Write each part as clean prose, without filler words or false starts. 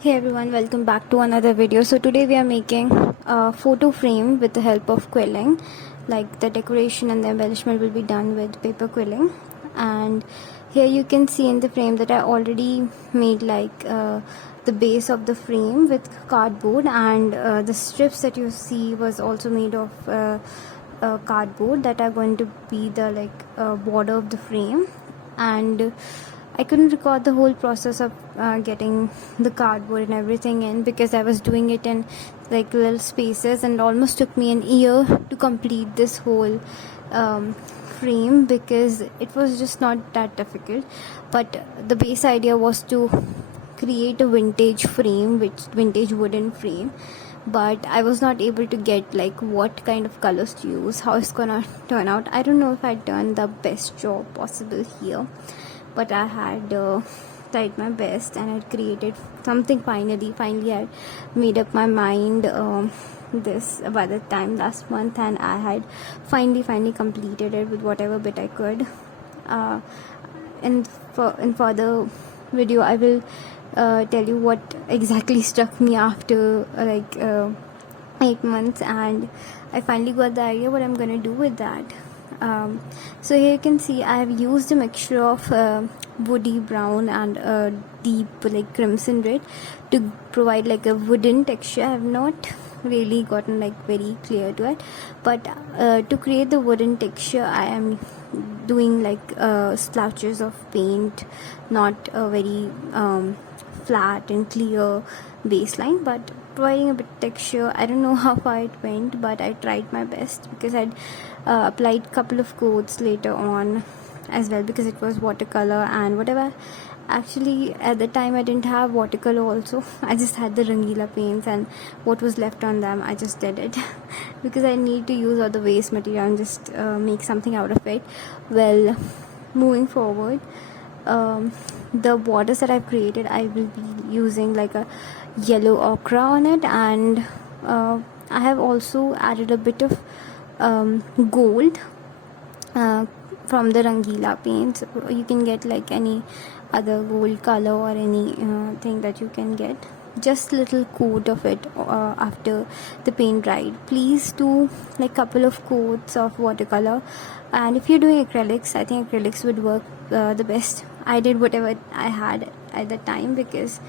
Hey everyone, welcome back to another video. So today we are making a photo frame with the help of quilling. Like the decoration and the embellishment will be done with paper quilling. And here you can see in the frame that I already made like the base of the frame with cardboard, and the strips that you see was also made of cardboard that are going to be the border of the frame. And I couldn't record the whole process of getting the cardboard and everything in, because I was doing it in like little spaces, and it almost took me an year to complete this whole frame, because it was just not that difficult. But the base idea was to create a vintage frame, vintage wooden frame, but I was not able to get like what kind of colors to use, how it's gonna turn out. I don't know if I done the best job possible here, but I had tried my best, and I created something. Finally I made up my mind this by the time last month, and I had finally completed it with whatever bit I could. In further video I will tell you what exactly struck me after 8 months, and I finally got the idea what I'm gonna do with that. So here you can see I have used a mixture of woody brown and deep like crimson red to provide like a wooden texture. I have not really gotten like very clear to it, but to create the wooden texture I am doing like splotches of paint, not a very flat and clear baseline, but providing a bit texture. I don't know how far it went, but I tried my best, because I'd applied couple of coats later on as well, because it was watercolor and whatever. Actually at the time I didn't have watercolor also. I just had the Rangila paints, and what was left on them I just did it because I need to use all the waste material and just make something out of it. Well, moving forward, the borders that I've created, I will be using like a yellow ochre on it, and I have also added a bit of gold from the Rangila paints. You can get like any other gold color or any thing that you can get, just little coat of it after the paint dried. Please do like couple of coats of watercolor, and if you're doing acrylics, I think acrylics would work the best. I did whatever I had at the time, because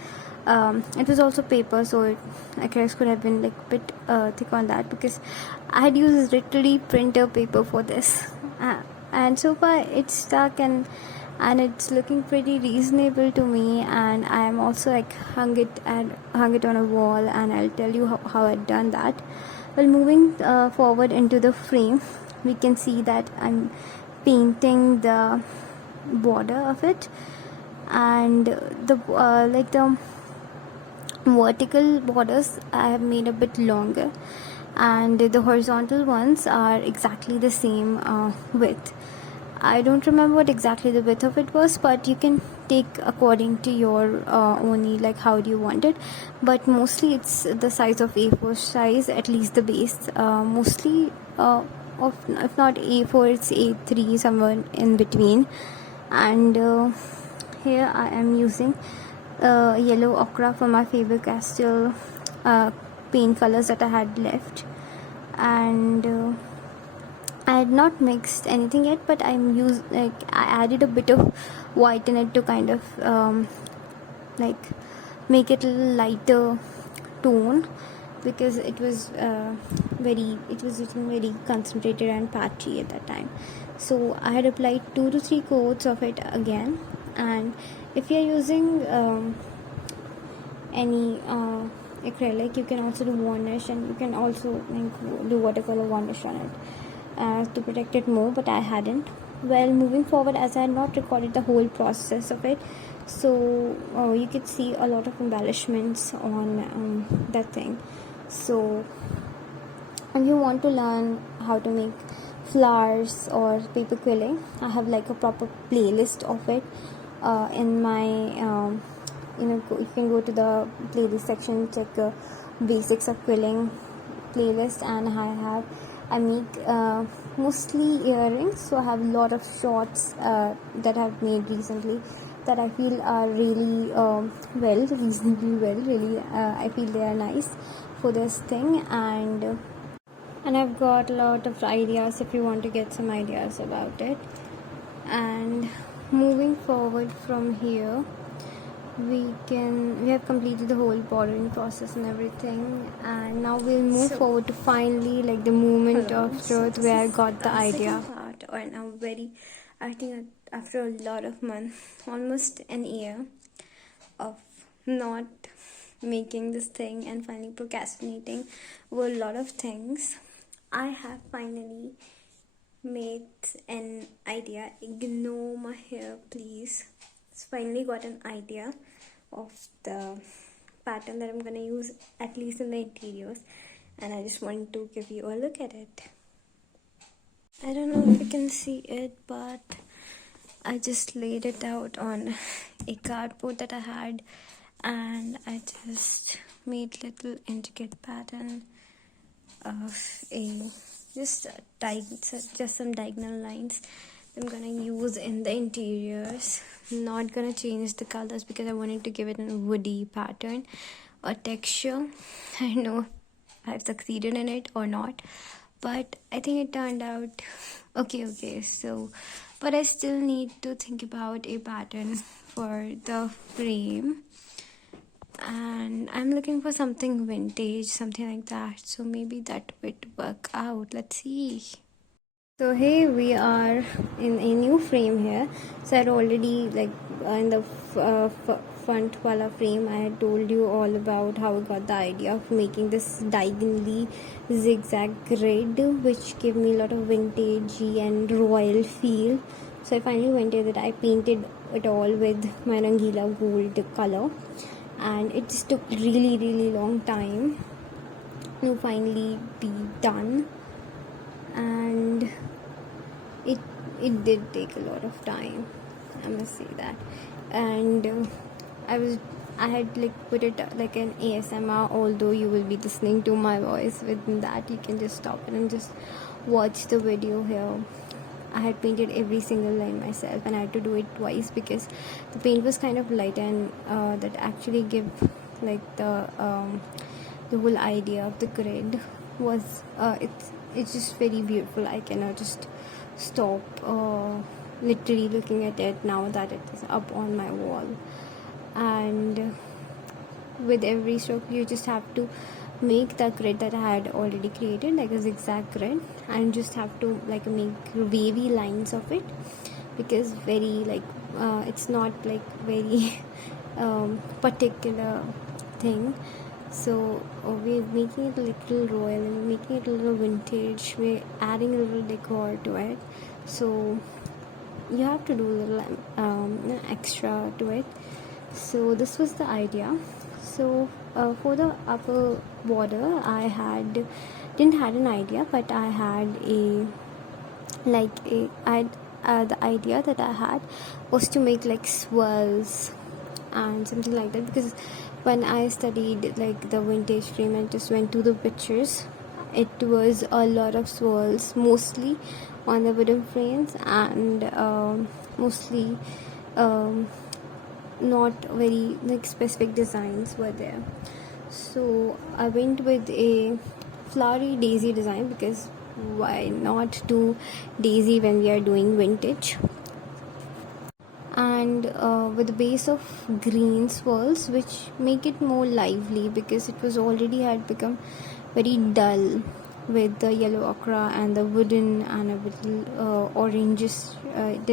it was also paper, so acrylics could have been like a bit thick on that, because I had used literally printer paper for this, and so far it's stuck, and it's looking pretty reasonable to me. And I am also like hung it on a wall, and I'll tell you how I'd done that. Well, moving forward into the frame, we can see that I'm painting the border of it, and the the vertical borders I have made a bit longer, and the horizontal ones are exactly the same width. I don't remember what exactly the width of it was, but you can take according to your own like how do you want it, but mostly it's the size of A4 size, at least the base. Mostly of if not A4, it's A3, somewhere in between. And here I am using yellow ochre for my Faber-Castell paint colors that I had left, and I had not mixed anything yet, but I added a bit of white in it to kind of like make it a little lighter tone, because it was looking very concentrated and patchy at that time. So I had applied 2 to 3 coats of it again. And if you're using any acrylic, you can also do varnish, and you can also like do watercolor varnish on it to protect it more, but I hadn't. Well, moving forward, as I had not recorded the whole process of it, so you could see a lot of embellishments on that thing. So if you want to learn how to make flowers or paper quilling, I have like a proper playlist of it in my you can go to the playlist section, check basics of quilling playlist, and I make mostly earrings. So I have a lot of shorts that I've made recently that I feel are really reasonably well. Really, I feel they are nice for this thing, and I've got a lot of ideas if you want to get some ideas about it. And moving forward from here, we have completed the whole bordering process and everything, and now we'll move forward to finally like the moment of truth where I got the idea part. Or now I think after a lot of months, almost an year of not making this thing and finally procrastinating over a lot of things, I have finally made an idea. Ignore my hair, please. It's finally got an idea of the pattern that I'm gonna use, at least in the interiors, and I just want to give you a look at it. I don't know if you can see it, but I just laid it out on a cardboard that I had, and I just made little intricate pattern of just some diagonal lines I'm gonna use in the interiors. Not gonna change the colors because I wanted to give it a woody pattern or texture. I don't know if I've succeeded in it or not, but I think it turned out okay. So, but I still need to think about a pattern for the frame, and I'm looking for something vintage, something like that, so maybe that would work out. Let's see. So here we are in a new frame here. So I'd already in the front wala frame, I had told you all about how I got the idea of making this diagonally zigzag grid, which gave me a lot of vintagey and royal feel. So I finally went with it. I painted it all with my Rangila gold color, and it just took really long time to finally be done, and it did take a lot of time, I must say that. And I had put it like an ASMR, although you will be listening to my voice. Within that, you can just stop it and just watch the video here. I had painted every single line myself, and I had to do it twice because the paint was kind of light, and that actually give the whole idea of the grid was it's just very beautiful. I cannot just stop literally looking at it now that it is up on my wall. And with every stroke, you just have to make the grid that I had already created, like a zigzag grid, and just have to make wavy lines of it, because it's not very particular thing. So we're making it a little royal and making it a little vintage. We're adding a little decor to it, so you have to do a little extra to it. So this was the idea. So for the upper border, didn't had an idea, but I had the idea that I had was to make swirls and something like that, because when I studied the vintage frame and just went to the pictures, it was a lot of swirls, mostly on the wooden frames, and mostly not very specific designs were there. So I went with a flowery daisy design, because why not do daisy when we are doing vintage, and with a base of green swirls which make it more lively, because it was already had become very dull with the yellow ochre and the wooden and a little oranges. It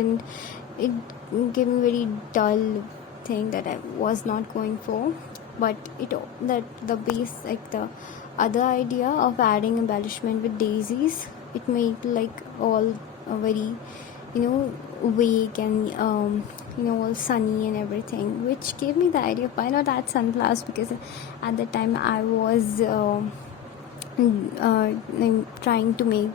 gave me very dull thing that I was not going for. But the base, the other idea of adding embellishment with daisies, it made all very vague and all sunny and everything, which gave me the idea of why not add sunflowers, because at the time I was trying to make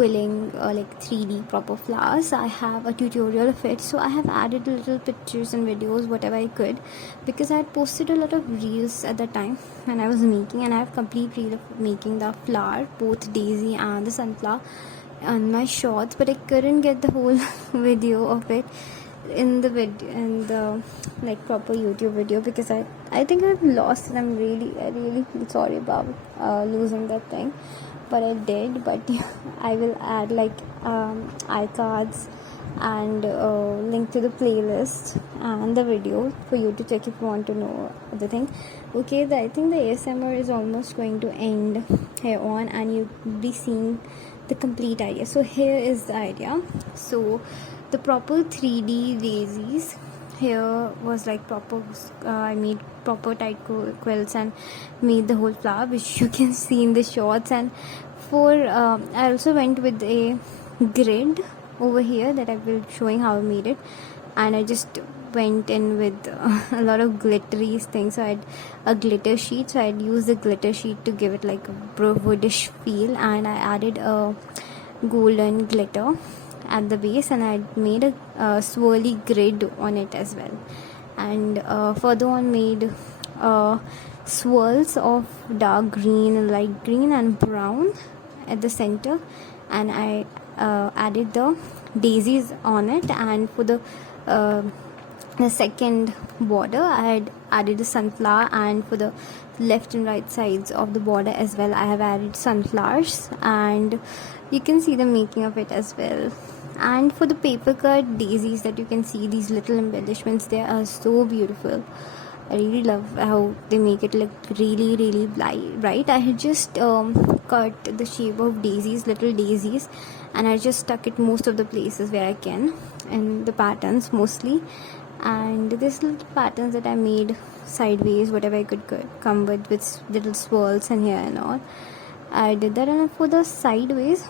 quilling like 3D proper flowers. I have a tutorial of it, so I have added little pictures and videos whatever I could, because I had posted a lot of reels at the time when I was making, and I have complete reel of making the flower, both daisy and the sunflower, on my shorts, but I couldn't get the whole video of it in the like proper YouTube video, because I think I've lost it. I really feel sorry about losing that thing, but I did. But I will add like iCards and link to the playlist and the video for you to check if you want to know the thing. Okay, I think the ASMR is almost going to end here on, and you'll be seeing the complete idea. So here is the idea. So the proper 3D daisies here was like proper. I made proper tight quilts and made the whole flower, which you can see in the shots. And for I also went with a grid over here that I will showing how I made it, and I just went in with a lot of glittery things. So I had a glitter sheet, so I'd use the glitter sheet to give it like a woodish feel, and I added a golden glitter at the base, and I made a swirly grid on it as well. And further on made swirls of dark green, light green and brown at the center, and I added the daisies on it. And for the second border I had added a sunflower, and for the left and right sides of the border as well I have added sunflowers, and you can see the making of it as well. And for the paper cut daisies that you can see, these little embellishments, they are so beautiful. I really love how they make it look really bright. I had just cut the shape of daisies, little daisies, and I just stuck it most of the places where I can, and the patterns mostly. And this little patterns that I made sideways, whatever I could come with little swirls and here and all, I did that. And for the sideways,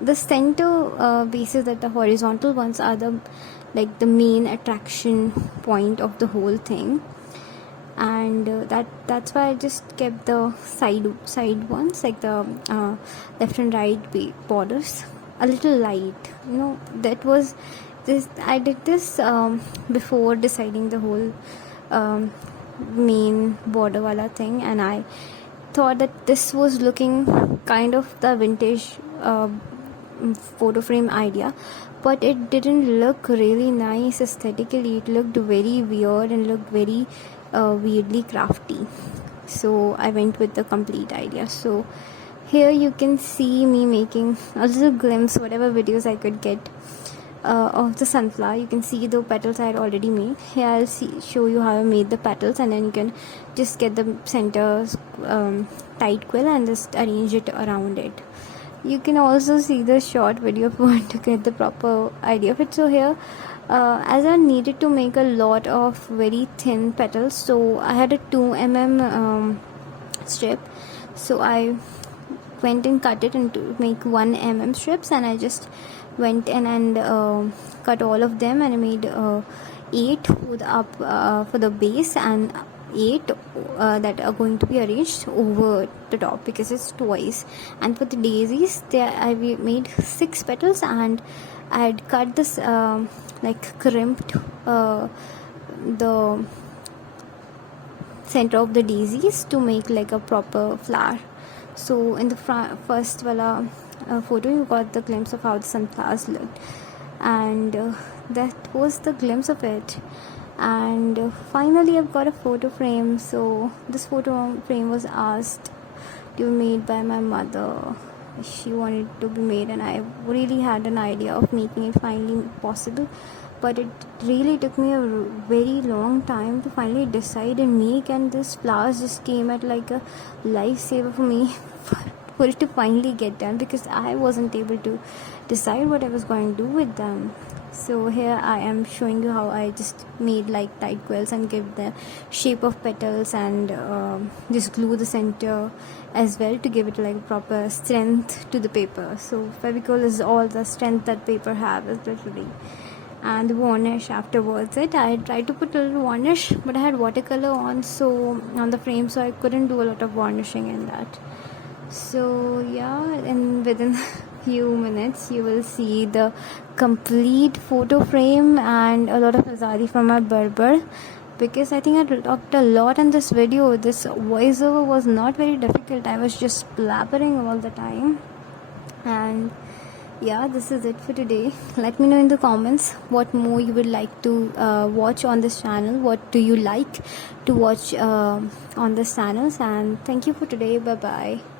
the center bases, that the horizontal ones are the main attraction point of the whole thing, and that's why I just kept the side ones, like the left and right borders, a little light. That was this. I did this before deciding the whole main border wala thing, and I thought that this was looking kind of the vintage photo frame idea, but it didn't look really nice aesthetically. It looked very weird and looked very weirdly crafty, so I went with the complete idea. So here you can see me making a little glimpse, whatever videos I could get of the sunflower. You can see the petals I had already made. Here I'll show you how I made the petals, and then you can just get the center tight quill and just arrange it around it. You can also see the short video if you want to get the proper idea of it. So here as I needed to make a lot of very thin petals, so I had a 2 mm strip, so I went and cut it into make 1 mm strips, and I just went in and cut all of them, and I made 8 for the base, and 8 that are going to be arranged over the top because it's twice. And for the daisies, I made 6 petals, and I had cut this crimped the center of the daisies to make like a proper flower. So in the first photo, you got the glimpse of how the sunflowers looked, and that was the glimpse of it. And finally I've got a photo frame. So this photo frame was asked to be made by my mother. She wanted to be made, and I really had an idea of making it finally possible, but it really took me a very long time to finally decide and make, and this flowers just came at like a lifesaver for me for it to finally get done, because I wasn't able to decide what I was going to do with them. So here I am showing you how I just made like tight quills and give the shape of petals, and just glue the center as well to give it like proper strength to the paper. So Fevicol is all the strength that paper have, is literally. And the varnish afterwards, I tried to put a little varnish, but I had watercolor on the frame, so I couldn't do a lot of varnishing in that. So yeah, and within few minutes you will see the complete photo frame and a lot of azari from my barber, because I think I talked a lot in this video. This voiceover was not very difficult. I was just blabbering all the time. And yeah, this is it for today. Let me know in the comments what more you would like to watch on this channel. What do you like to watch on this channels? And thank you for today. Bye bye.